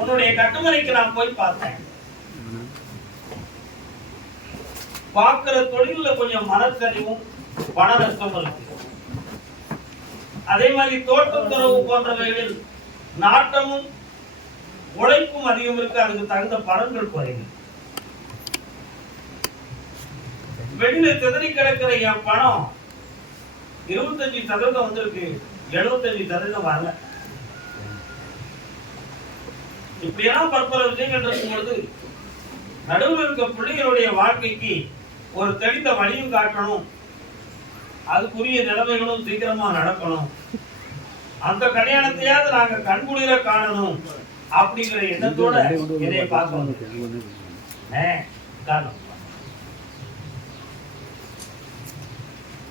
உன்னுடைய கட்டுமனைக்கு நான் போய் பார்த்தேன். பார்க்கிற தொழில கொஞ்சம் மனக்கறிவும் பண நஷ்டம் இருக்கு. அதே மாதிரி தோட்டத்துறவு போன்றவைகளில் நாட்டமும் உழைப்பும் அதிகம் இருக்கு. அதுக்கு தகுந்த பலன்கள் குறைவு. வெளியில சிதறி கிடக்கிற என் பணம் இருபத்தஞ்சு சதவீதம் வந்திருக்கு. எழுபத்தஞ்சு சதவீதம் வரல. இப்படியெல்லாம் பற்பல விஷயங்கள் இருக்கும் பொழுது நடுவில் இருக்க பிள்ளைகளுடைய வாழ்க்கைக்கு ஒரு தெளிந்த வழியும் காட்டணும். அதுக்குரிய நிலைமைகளும் சீக்கிரமா நடக்கணும். அந்த கல்யாணத்தையாவது நாங்க கண்குளிர காணணும் அப்படிங்கிற எண்ணத்தோட என்னைய பார்க்கணும். காரணம்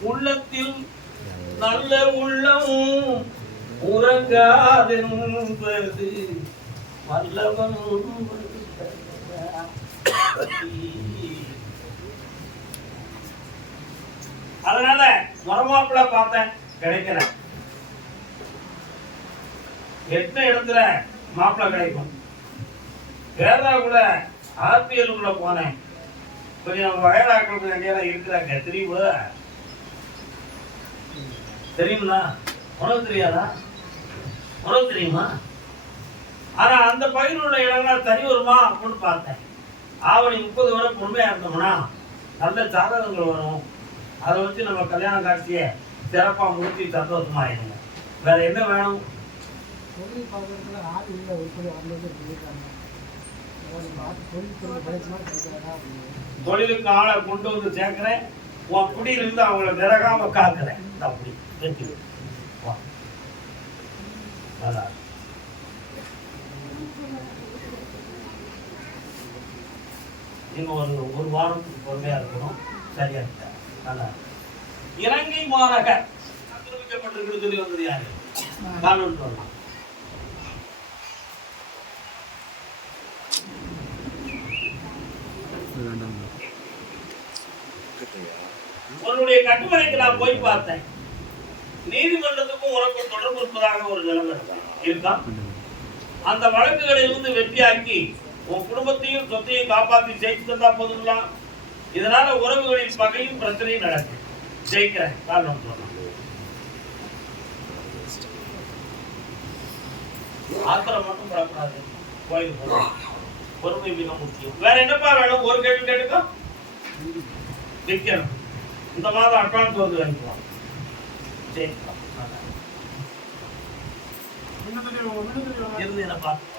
உள்ளத்தில் நல்ல உள்ளமும் உறங்காதென்பது வல்லவன் அதனால மரமாப்பிள்ள பார்த்தேன் கிடைக்கல. எத்தனை இடத்துல மாப்பிள்ளை கிடைக்கும்? கேரளாக்குள்ள ஆர்பிஎல் உள்ள போனேன். கொஞ்சம் நம்ம வயலாக்களுக்கு வேண்டியெல்லாம் இருக்கிறாங்க தெரியுமா? தெரியுங்களா உனக்கு தெரியாதா? உனக்கு தெரியுமா? ஆனா அந்த பகுதியில் உள்ள இடங்கள் தனி வருமா அப்படின்னு பார்த்தேன். ஆவணி முப்பது வரை பொறுமையா இருந்தோம்னா நல்ல ஜாதகங்கள் வரும். அதை வச்சு நம்ம கல்யாண காட்சியை சிறப்பா முடிச்சு சந்தோஷமா வேற என்ன வேணும்? தொழிலுக்கு ஆளை கொண்டு வந்து சேர்க்கிறேன். உன் குடியிலிருந்து அவங்கள விறகாம காக்கிறேன். அப்படி. Thank you. நல்லா இருக்கு. நீங்க ஒரு ஒரு வாரத்துக்கு பொறுமையா இருக்கணும். சரியா இருக்க? நல்லா இருக்கு. இலங்கை மாநகர் ஆக்கிரமிக்கப்பட்டிருக்கிறது சொல்லி வந்தது யாரு? காரணம் சொல்லலாம் உன்னுடைய கட்டுமனைக்கு நான் போய் பார்த்தேன். நீதிமன்றத்துக்கும் உனக்கும் தொடர்பு இருப்பதாக ஒரு நிலைமை இருக்கா? அந்த வழக்குகளிலிருந்து வெற்றியாக்கி உன் குடும்பத்தையும் சொத்தையும் காப்பாத்தி ஜெயிச்சு தந்தா போதுங்களா? இதனால உறவுகளின் பகையும் பிரச்சனையும் நடக்கும் ஜெயிக்கிறேன். காரணம் சொல்லலாம் ஆத்திரம் மட்டும் படக்கூடாது. கோயிலுக்கு போகணும். பொறுமை மிக முக்கியம். வேற என்னப்பா வேணும்? ஒரு கேள்வி கேட்டுக்கோ. விற்கணும் இந்த மாதம் அட்வான்ஸ் வந்து வாங்கிக்கலாம் சரி இருந்து என்ன பார்த்து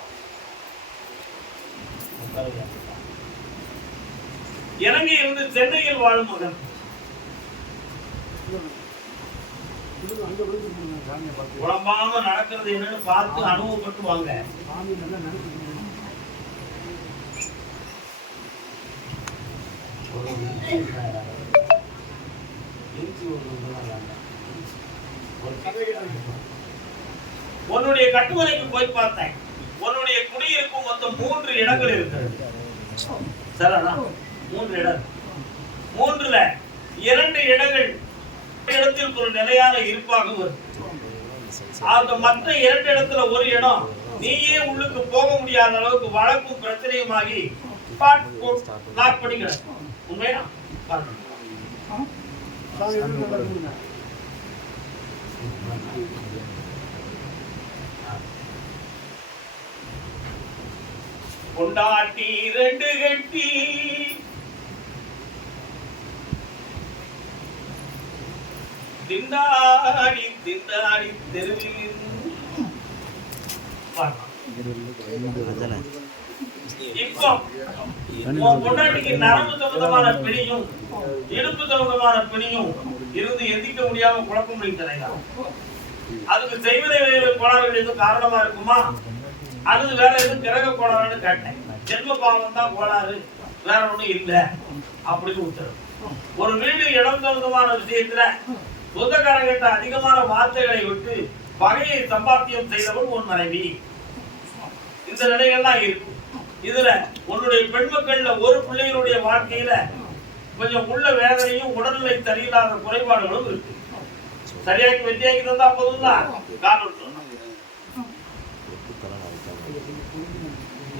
இலங்கை இருந்து சென்னையில் வாழும் மகன். பார்த்து உடம்பாம நடக்கிறது என்னன்னு பார்த்து அனுபவப்பட்டு வாங்க. நல்லா ஒரு இன்ச்சு ஒரு இதெல்லாம் வேண்டாம். ஒரு கதை கேட்டு உன்னுடைய கட்டுமனைக்கு போய் பார்த்தேன். உன்னுடைய குடியிருப்பு மொத்தம் மூன்று இடங்கள் இருக்கிறது சரிடா மூன்று இடம். மூன்றுல இரண்டு இடங்கள் இடத்தில் ஒரு நிலையான இருப்பாக வரும் அந்த மற்ற இரண்டு இடத்துல ஒரு இடம் நீயே உள்ளுக்கு போக முடியாத அளவுக்கு வழக்கும் பிரச்சனையுமாகி ஸ்பாட் லாக் பண்ணி உண்மையா பாருங்க. சாமி எப்படி நல்லா இருக்குங்க கொண்டாட்டி ரெண்டு கட்டி. திண்டாடி திண்டாடி தெருவில். இப்போ பொண்டாட்டிக்கு நரம்பு சம்பந்தமான பிணியும் இடுப்பு சம்பந்தமான பிணியும் இருந்து எந்திக்க முடியாம குழப்பம் முடிக்கலாம் அதுக்கு செய்வதை கோளாறுகள் எதுவும் காரணமா இருக்குமா? அது வேற எதுவும் கிரக கோளாறுன்னு கேட்டேன். ஜென்ம பாவம் தான் கோளாறு. வேற ஒண்ணும் இல்லை. அப்படின்னு உத்தரவு. ஒரு வீடு இடம் தகுந்தமான விஷயத்துல சொந்தக்காரங்கிட்ட அதிகமான வார்த்தைகளை விட்டு பகையை சம்பாத்தியம் செய்தவன் உன் மனைவி. இந்த நிலைகள்லாம் இருக்கு. இதுல உன்னுடைய பெண்மக்கள்ல ஒரு பிள்ளைகளுடைய வாழ்க்கையில கொஞ்சம் உள்ள வேதனையும் உடல்நிலை சரியில்லாத குறைபாடுகளும் இருக்கு. சரியாக்கி வெற்றியாக்கி தந்தா போதும் தான்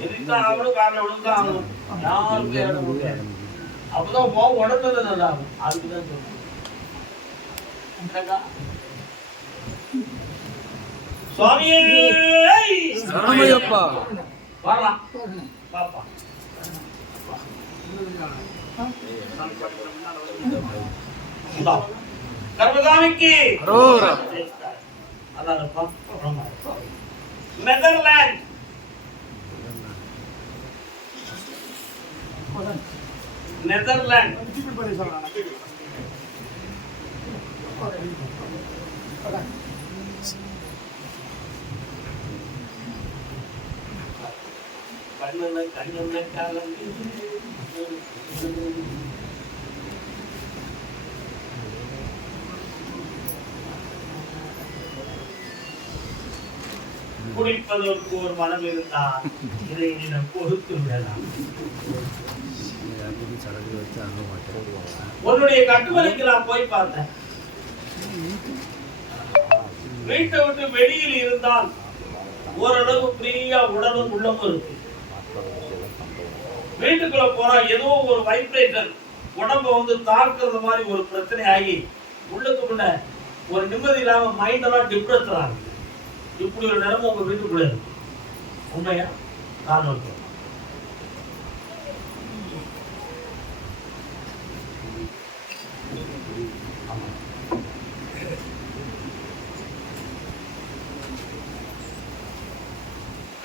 காரணம் சொன்னா எதிர்த்தான் ஆகணும் காரணம் விழுந்தான் ஆகணும் யாருக்கும் இடம் கொடுக்காது அப்பதான் உன் உடம்புல நல்லா ஆகும் அதுக்குதான் சொல்றேன் என்னக்கா? சுவாமியே சரணமையப்பா வரலாம் பாப்பா இந்தா. கர்மசாமிக்கு அரோரா அதானப்பா நெதர்லாந்து நெதர்லாந்து. கண்ணுல கண்ணுல கலந்து குடிப்பதற்கு ஒரு மனம் இருந்தால் இதை நீனம் பொறுத்து விடலாம். சடங்கு வச்சு மாட்டேன். உன்னுடைய கட்டுமலைக்கு நான் போய் பார்த்தேன். வீட்டை விட்டு வெளியில் இருந்தால் ஓரளவு ஃப்ரீயா உடலும் உள்ளமும் இருக்கு. வீட்டுக்குள்ள போறா ஏதோ ஒரு வைப்ரேட்டர் உடம்ப வந்து தாக்குறது மாதிரி ஒரு பிரச்சனை ஆகி உள்ளுக்குள்ள ஒரு நிம்மதி இல்லாம மைண்ட் எல்லாம் ஆகுது. இப்படி ஒரு நிலைமை உங்க வீட்டுக்குள்ள இருக்கு. உண்மையா? காரணம் இருக்கு.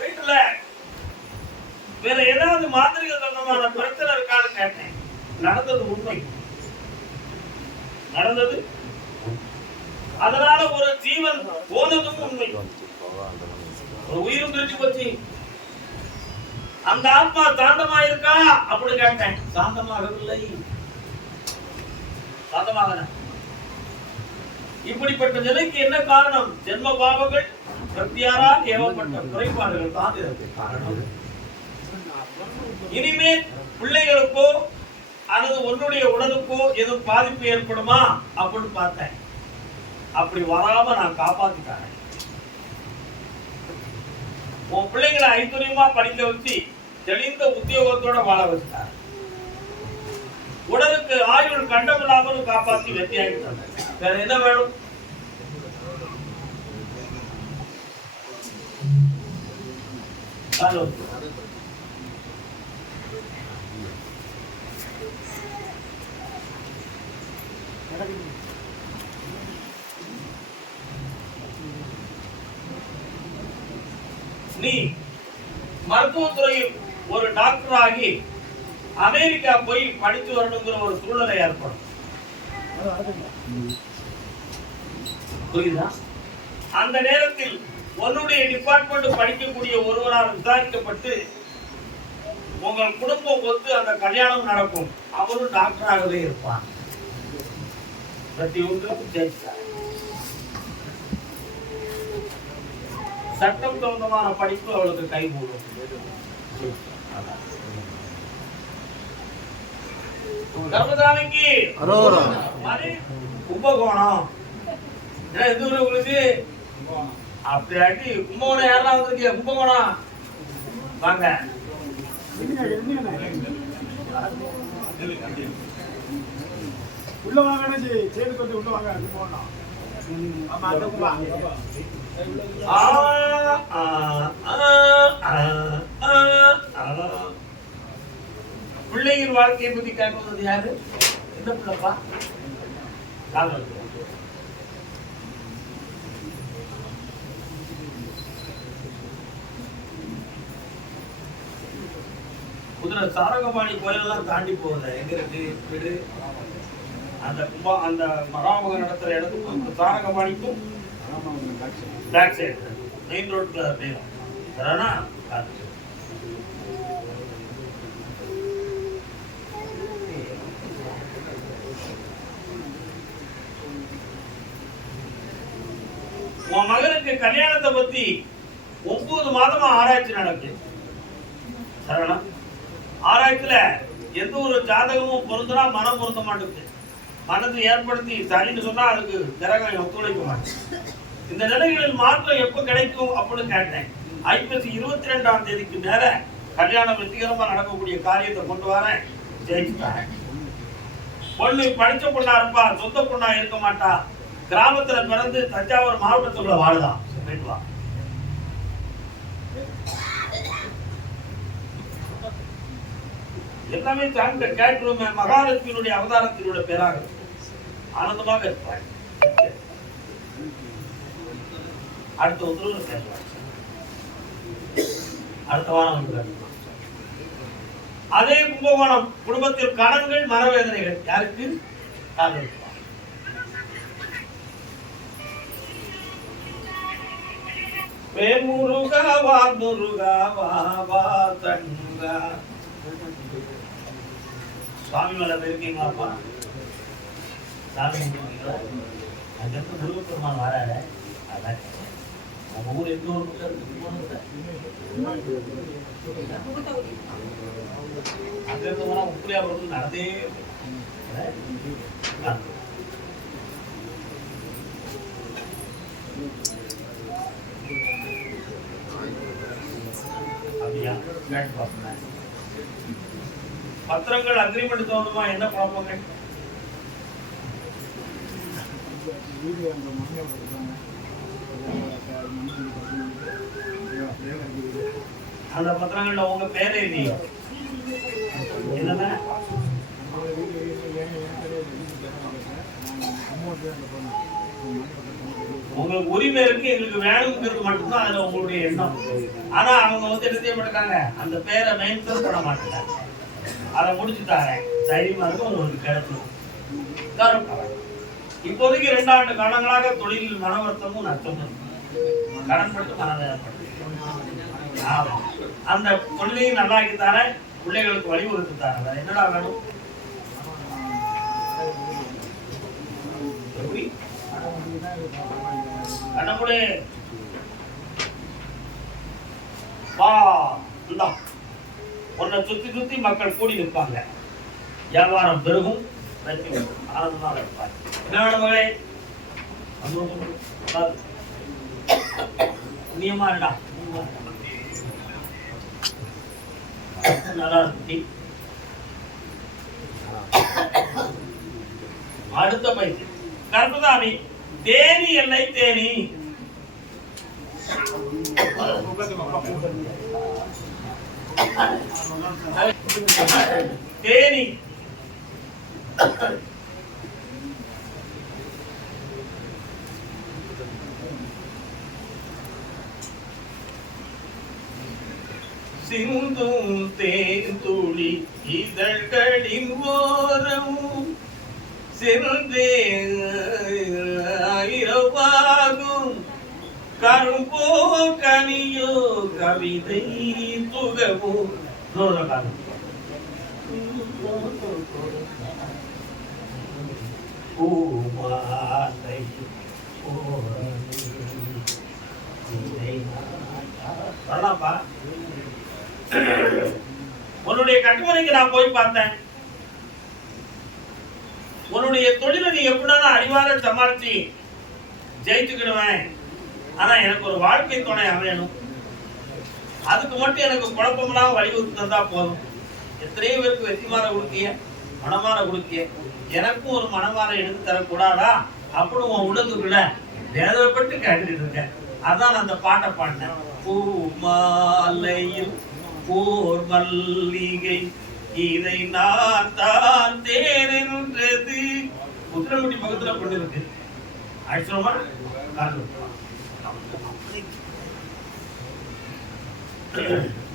வீட்டுல வேற ஏதாவது மாந்திரிக சொந்தமான இருக்கான்னு கேட்டேன். நடந்தது உண்மை. நடந்தது அதனால ஒரு ஜீவன் போனதும் உண்மை. ஒரு உயிரும் பிரிச்சு போச்சு. அந்த ஆத்மா சாந்தமா இருக்கா அப்படி கேட்டேன். சாந்தமாகவில்லை. சாந்தமாக இப்படிப்பட்ட நிலைக்கு என்ன காரணம்? ஜென்ம பாவங்கள் பிரத்தியாரால் ஏவப்பட்ட குறைபாடுகள் தான். இதற்கு காரணம் இனிமேல் பிள்ளைகளுக்கோ அல்லது உன்னுடைய உடலுக்கோ எதுவும் பாதிப்பு ஏற்படுமா? அப்படின்னு பார்த்தேன். அப்படி வராம நான் காப்பாத்திட்டாங்க உன் பிள்ளைங்களை ஐத்துரியமா படிக்க வச்சு தெளிந்த உத்தியோகத்தோட வாழ வச்சுட்டார். உடலுக்கு ஆயுள் கண்டமில்லாமல் காப்பாத்தி வெற்றியாகி வேற என்ன வேணும்? Hello. நீ மருத்துவத்துறையில் ஒரு டாக்டர் ஆகி அமெரிக்கா போய் படித்து வரணுங்கிற ஒரு சூழ்நிலை ஏற்படும். புரியுதா? அந்த நேரத்தில் உன்னுடைய டிபார்ட்மெண்ட் படிக்கக்கூடிய ஒருவரால் விசாரிக்கப்பட்டு உங்கள் குடும்பம் ஒத்து அந்த கல்யாணம் நடக்கும். அவரும் டாக்டராகவே இருப்பான் ஒன்றுக்கும் ஜெயிச்சார் சட்டம் சம்பந்தமான படிப்பு அவளுக்கு கைகூடும் கர்மதாமிக்கு அரோரா மணி கும்பகோணம் எந்த ஊரு உங்களுக்கு அப்படியாட்டி கும்பகோணம் யாரெல்லாம் வந்திருக்கீங்க கும்பகோணம் வாங்க உள்ள வாங்க சேது கொஞ்சம் உள்ள வாங்க அது போனோம் ஆமா அந்த உள்ள ஆ, ஆ, ஆ, ஆ, பிள்ளையின் வாழ்க்கையை பத்தி கேட்பது யாரு? எந்த பிள்ளைப்பா? காதல் குதிரை சாரகபாணி கோயிலெல்லாம் தாண்டி போகல. எங்க இருக்கு? வீடு? அந்த கும்பா அந்த மகாமகம் நடத்துகிற இடத்துக்கும் சாரகபாணிக்கும் பேக் சைடு மெயின் ரோட்டில் நேரம் சரினா உன் மகனுக்கு கல்யாணத்தை பத்தி ஒன்பது மாதமா ஆராய்ச்சி நடக்கு. சரவணா ஆராய்ச்சியில எந்த ஒரு ஜாதகமும் பொருந்தனா மனம் பொருந்த மாட்டேங்குது மனது ஏற்படுத்தி சரின்னு சொன்னா அதுக்கு கிரகம் ஒத்துழைக்க இந்த நிலைகளில் மாற்றம் எப்ப கிடைக்கும் அப்படின்னு கேட்டேன். ஐப்பசி இருபத்தி ரெண்டாம் தேதிக்கு மேல கல்யாணம் வெற்றிகரமா நடக்கக்கூடிய காரியத்தை கொண்டு வரேன். ஜெயிச்சுட்டாங்க பொண்ணு படிச்ச பொண்ணா இருப்பா சொந்த பொண்ணா இருக்க மாட்டா. கிராமத்துல பிறந்து தஞ்சாவூர் மாவட்டத்துல வாழுதான் போயிட்டு வா. எல்லாமே சார்ந்த கேட்கிறோமே மகாலட்சுமியினுடைய அவதாரத்தினுடைய பேராக ஆனந்தமாக இருப்பாய் அடுத்த உத்தரவு பேசலாம் அடுத்த வாரம் அதே கும்பகோணம் குடும்பத்தில் கடன்கள் மனவேதனைகள் யாருக்கு? காதலிப்பா. வேமுருகா வா வா தங்கா சுவாமி மேல போயிருக்கீங்களாப்பா சாமி கும்பிடுவீங்களா? முருகப்பெருமான் வராரு அதான் நம்ம ஊர் எந்த ஊர் பக்கம் இருக்கு? கும்பகோணத்துல? நடந்தே அப்படியா பத்திரங்கள் அக்ரிமெண்ட் தோணுமா என்ன குழப்பங்கள் வீடியோ அந்த மண்ணில் கொடுத்தாங்க அந்த பத்திரங்கள்ல உங்க பேர் இல்லையே என்னன்னா உங்களுக்கு உரிமை இருக்கு எங்களுக்கு வேணுங்கிறது மட்டும்தான் அதுல உங்களுடைய எண்ணம். ஆனா அவங்க வந்து என்ன செய்ய மாட்டாங்க? அந்த பேரை மெயின்டைன் பண்ண மாட்டாங்க. அதை முடிச்சுட்டாங்க. தைரியமா இருக்கும் உங்களுக்கு கிடைச்சிடும் இப்போதைக்கு ரெண்டு ஆண்டு காலங்களாக தொழிலில் மன வருத்தமும் நஷ்டமும் கடன் அந்த தொழிலையும் நல்லாக்கி தரேன் பிள்ளைகளுக்கு வழிவகுத்து தரேன் என்னடா வேணும்? எப்படி? வா இந்தா. உன்னை சுத்தி சுத்தி மக்கள் கூடி நிற்பாங்க. வியாபாரம் பெருகும். வெற்றி ஆனந்தமாக இருப்பார் என்ன மகளே புண்ணியமா இருடா நல்லா இருக்கு அடுத்த பயிற்சி. கர்ப்பதாமி தேனி எல்லை தேனி. தேனி. சிந்தும் தேந்துளி இதழ்களின் ஓரம் சிறந்தே இரவாகும் கரும்போ கனியோ கவிதை துகவோ இன்னொரு காலம் பூமாலை வரலாம்ப்பா உன்னுடைய கட்டுமனைக்கு நான் போய் பார்த்தேன். உன்னுடைய தொழிலை நீ எப்படினாலும் அறிவார சமாளிச்சு ஜெயிச்சுக்கிடுவேன். ஆனா எனக்கு ஒரு வாழ்க்கை துணை அமையணும். அதுக்கு மட்டும் எனக்கு குழப்பமெல்லாம் வழிவகுத்து தந்தா போதும். எத்தனையோ பேருக்கு வெற்றிமாற கொடுத்தீங்க. மனமாற கொடுத்திய எனக்கும் ஒரு மனமாற எடுத்து தரக்கூடாதா? அப்படின்னு உன் உள்ளத்துக்குள்ள வேதப்பட்டு கேட்டுக்கிட்டு இருக்கேன். அதான் நான் அந்த பாட்டை பாடினேன். பூமாலையில் போர் மல்லிகை இதை நான் தான் தேர்ந்தது உத்திரமுடி பக்கத்துல கொண்டு இருக்கு. you.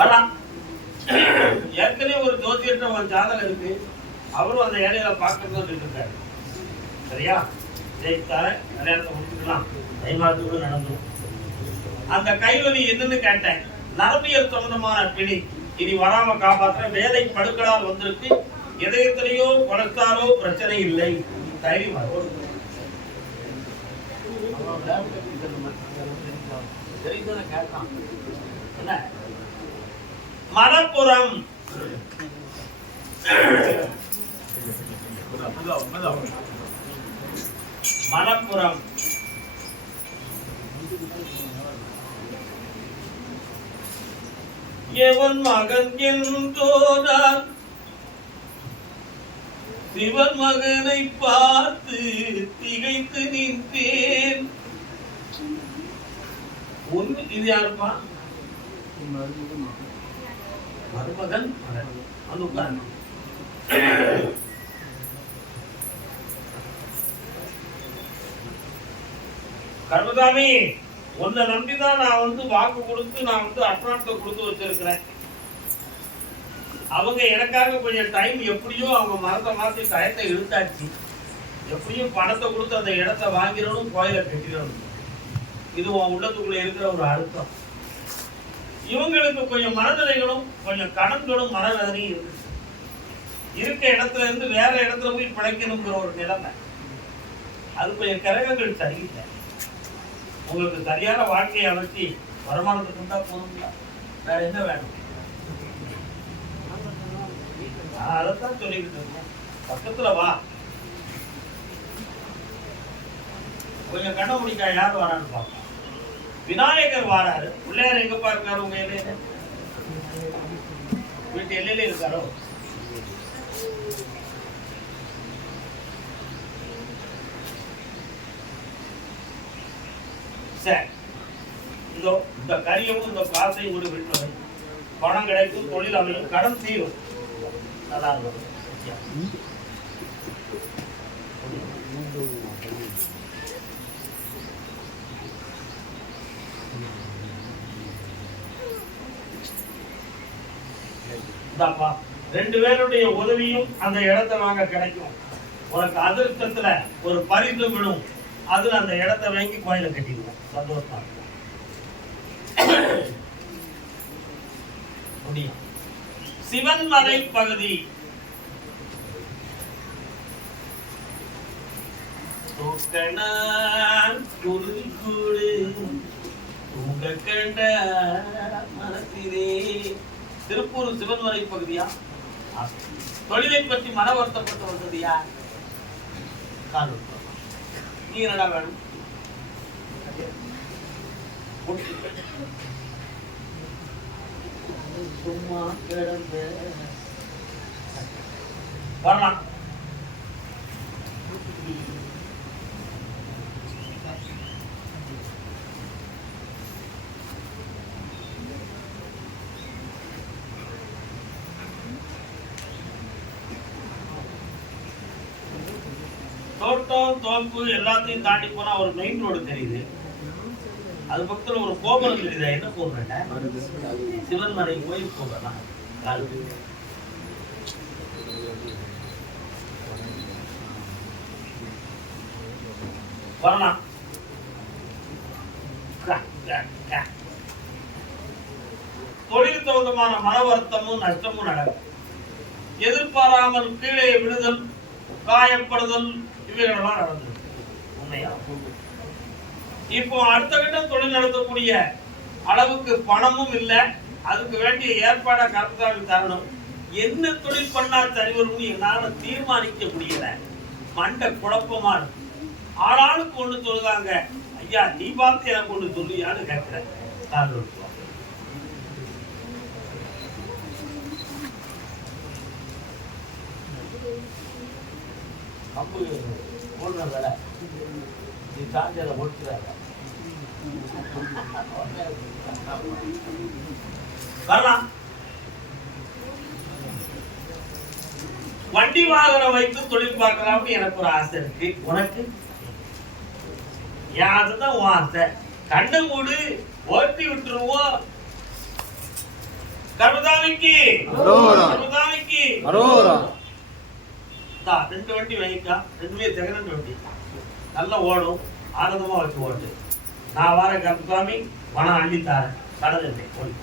வரலாம். ஏற்கனவே ஒரு ஜோதிடர் ஒரு ஜாதகம் இருக்கு. அவரும் அந்த இடையில பார்க்கணும்னு இருக்காரு. சரியா? ஜெயித்தார கல்யாணத்தை முடிச்சுக்கலாம். தை மாதத்துக்குள்ள நடந்துடும் அந்த கைவலி என்னன்னு கேட்டேன். நரம்பியல் சம்பந்தமான பிடி இனி வராம காப்பாற்ற வேலை படுக்களால் வந்திருக்கு. இதயத்திலேயோ கொலஸ்ட்ராலோ பிரச்சனை இல்லை. தைரியம் இரு. மலப்புறம். மலப்புறம். எவன் மகன் என்றோதான் சிவன் மகனை பார்த்து திகைத்து நின்றேன். ஒன்று இது யாருப்பா? மருமகன் மகன். வந்து உட்காருங்க உன்னை நம்பிதான் நான் வந்து வாக்கு கொடுத்து நான் வந்து அட்வான்ஸை கொடுத்து வச்சிருக்கிறேன். அவங்க எனக்காக கொஞ்சம் டைம் எப்படியோ அவங்க மரத்தை மாத்தி டயத்தை இழுத்தாச்சு. எப்படியும் பணத்தை கொடுத்து அந்த இடத்த வாங்கிடணும் கோயிலை கட்டிடணும். இது உன் உள்ளத்துக்குள்ள இருக்கிற ஒரு அழுத்தம் இவங்களுக்கு கொஞ்சம் மனநிலைகளும் கொஞ்சம் கடன்களும் மனநிலையும் இருக்கு. இருக்க இடத்துல இருந்து வேற இடத்துல போய் பிழைக்கணுங்கிற ஒரு நிலைமை. அது கொஞ்சம் கிரகங்கள் சரியில்லை. உங்களுக்கு சரியான வாழ்க்கையை அமைச்சு வருமானத்துக்கு இருந்தா போதுங்களா வேற என்ன வேணும்? அதைத்தான் சொல்லிக்கிட்டு இருக்கேன். பக்கத்துல வா. கொஞ்சம் கண்ண முடிக்கா யார் வரான்னு பார்ப்போம். விநாயகர் வாராரு. பிள்ளையார் எங்க இருக்காரு உங்க எல்லையில வீட்டு எல்லையில இருக்காரோ? சரி இதோ இந்த கரியமும் இந்த காசையும் ஒரு வீட்டில் பணம் கிடைக்கும் தொழில் அமையும் கடன் தீரும். நல்லா இருக்கும். இந்தாப்பா ரெண்டு பேருடைய உதவியும் அந்த இடத்தை வாங்க கிடைக்கும். உனக்கு அதிர்ஷ்டத்துல ஒரு பரிந்து விடும். அதுல அந்த இடத்தை வாங்கி கோயில கட்டிடுவோம். சந்தோஷமா முடியும். சிவன்மலை பகுதி. கண்ட மனத்திலே திருப்பூர் சிவன்மலை பகுதியா தொழிலை பற்றி மன வருத்தப்பட்டு வந்தது யார்? நீ என்னடா வேணும்? சும்மா கிடந்த. வரலாம் பம்பு எல்லாத்தையும் தாண்டி போனா ஒரு மெயின் ரோடு தெரியுது. அது பக்கத்துல ஒரு கோபுரம் தெரியுதா? என்ன கோபுரம் சிவன்மலை கோயில் கோபுரம் வரலாம். தொழில் தகுந்தமான மன வருத்தமும் நஷ்டமும் நடக்கும். எதிர்பாராமல் கீழே விழுதல் காயப்படுதல் இவைகளெல்லாம் நடந்தது உண்மையாகும் இப்போ அடுத்த கட்டம் தொழில் நடத்தக்கூடிய அளவுக்கு பணமும் இல்லை அதுக்கு வேண்டிய ஏற்பாடை கரெக்டாக தரணும். என்ன தொழில் பண்ணா சரி வரும்னு என்னால தீர்மானிக்க முடியல. மண்டை குழப்பமா இருக்கு. ஆளாளுக்கு ஒண்ணு சொல்லுதாங்க ஐயா நீ பார்த்து எனக்கு ஒண்ணு சொல்லியான்னு கேட்கிறேன். அப்போ போடுற வேலை. நீ சார்ஜரை ஒட்டுறாங்க வரலாம். வண்டி வாகனம் வைத்து தொழில் பார்க்கலாம்னு எனக்கு ஒரு ஆசை இருக்கு. உனக்கு? என் ஆசைதான் உன் ஆசை. கண்ணு மூடு ஓட்டி விட்டுருவோம். கருதாமிக்கு அரோரா. தான் ரெண்டு வண்டி வாங்கிக்கா. ரெண்டுமே செகண்ட் வண்டி. நல்லா ஓடும். ஆனந்தமாக வச்சு ஓட்டு. நான் வர கருப்புசாமி பணம் அள்ளி தாரேன். கடலை போய்.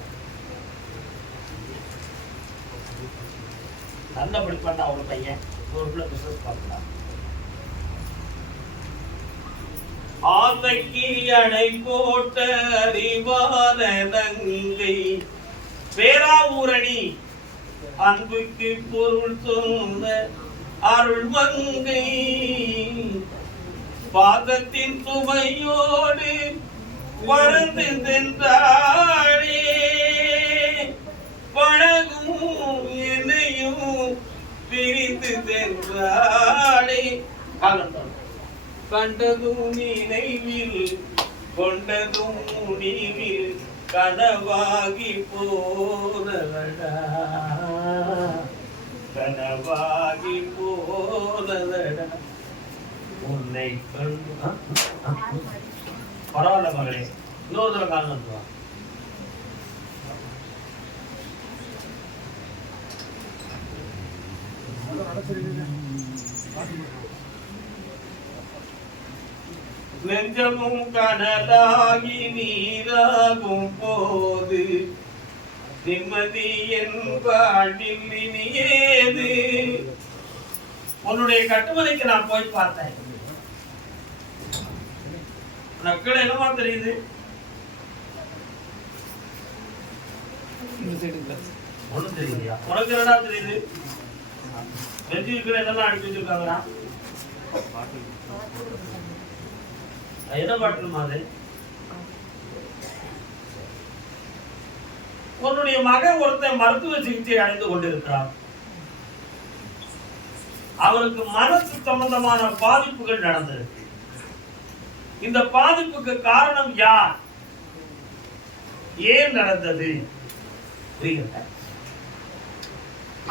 நல்லபடி பண்ணா ஒரு பையன். ஒரு பிள்ளை பிசினஸ் பார்க்கலாம் ஆசைக்கு அடை போட்ட அறிவான நங்கை பேராவூரணி அன்புக்கு பொருள் சொன்ன அருள் மங்கை பாதத்தின் சுமையோடு வளர்ந்து சென்றாளே. பழகும் என்னையும் பிரித்து சென்றாளே. கண்டதும் நினைவில் கொண்டதும் முடிவில் கனவாகி போனவடா கனவாகி போனதடா உன்னை கண்டு பரவாயில்ல மகளே இன்னொரு தடவை காலம் வந்துவா நெஞ்சமும் கனலாகி நீராகும் போது நிம்மதி என்பாழில் இனியேது. உன்னுடைய கட்டுமலைக்கு நான் போய் பார்த்தேன். உனக்கு கீழே என்னமா தெரியுது? ஒண்ணும் தெரியலையா? உனக்கு என்னடா தெரியுது? நெஞ்சுக்கு என்னெல்லாம் அடிச்சு வச்சிருக்காங்கடா? அது என்ன பாட்டுமா அது? உன்னுடைய மகன் ஒருத்தன் மருத்துவ சிகிச்சை அடைந்து கொண்டிருக்கிறார் அவருக்கு மனசு சம்பந்தமான பாதிப்புகள் நடந்திருக்கு. இந்த பாதிப்புக்கு காரணம் யார்? ஏன் நடந்தது?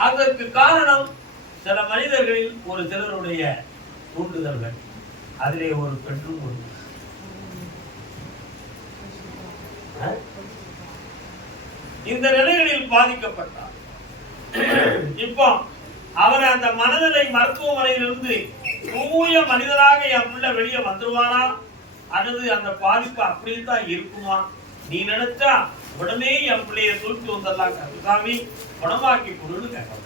அதற்கு காரணம் சில மனிதர்களில் ஒரு சிலருடைய தூண்டுதல்கள். அதிலே ஒரு பெண்ணும் ஒரு இந்த நிலைகளில் பாதிக்கப்பட்டார். இப்போ அவர் அந்த மனநிலை மருத்துவமனையிலிருந்து தூய மனிதராக என் பிள்ளை வெளியே வந்துருவானா அல்லது அந்த பாதிப்பு அப்படியே தான் இருக்குமா? நீ நினைச்சா உடனே என் பிள்ளைய தூக்கி வந்துடலாம் கருசாமி குணமாக்கி கொடுன்னு கேட்க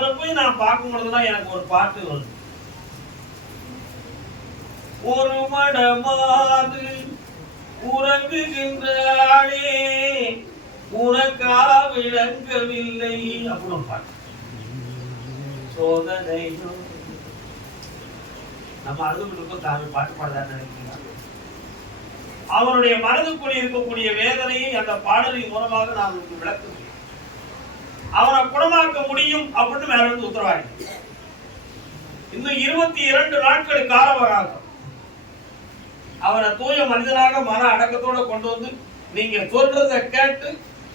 அவரை போய் நான் பார்க்கும் பொழுதுதான் எனக்கு ஒரு பாட்டு வருது. ஒரு மடமாது உறங்குகின்றாளே உனக்கா விளங்கவில்லை அப்படின்னு பாட்டு. சோதனை நம்ம அழுதுகளுக்கும் தாவி பாட்டு பாடுதான் நினைக்கிறீங்களா? அவருடைய மனதுக்குள் இருக்கக்கூடிய வேதனையை அந்த பாடலின் மூலமாக நான் உங்களுக்கு அவரை அவனை குணமாக்க முடியும் அப்படின்னு மேல இருந்து உத்தரவாடி இன்னும் இருபத்தி இரண்டு நாட்கள் காலவராகும். அவரை அவனை தூய மனிதனாக மன அடக்கத்தோட கொண்டு வந்து நீங்க சொல்றத கேட்டு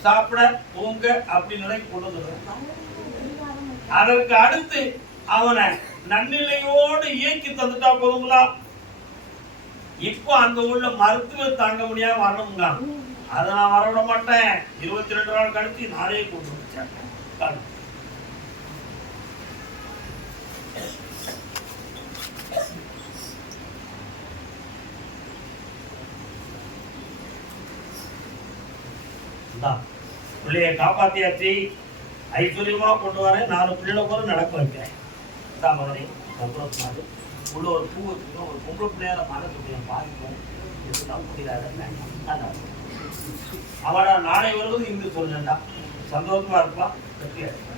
சாப்பிட தூங்க அப்படின்னு கொண்டு வந்துடுறோம். அதற்கு அடுத்து அவனை நன்னிலையோடு இயக்கி தந்துட்டா போதுங்களா? இப்போ அங்க உள்ள மருத்துவ தாங்க முடியாம வரணுங்க அதை நான் வரவிட மாட்டேன். இருபத்தி ரெண்டு நாள் கழிச்சு நானே கொண்டு வந்துட்டேன். காரணம். பிள்ளைய காப்பாத்தியாச்சு ஐஸ்வர்யமா கொண்டு வரேன் நாலு பிள்ளை கூட நடக்க வைக்கிறேன் தான் மகனே அப்புறம் சொன்னாரு உள்ள ஒரு பூ வச்சுக்கணும் ஒரு பொம்பளை பிள்ளையார மனசுடைய பாதிக்கும் இதுதான் புரியாத அவட நாளை வருவது இந்து சொல்லண்டா சந்தோஷமா இருப்பான் 个变化。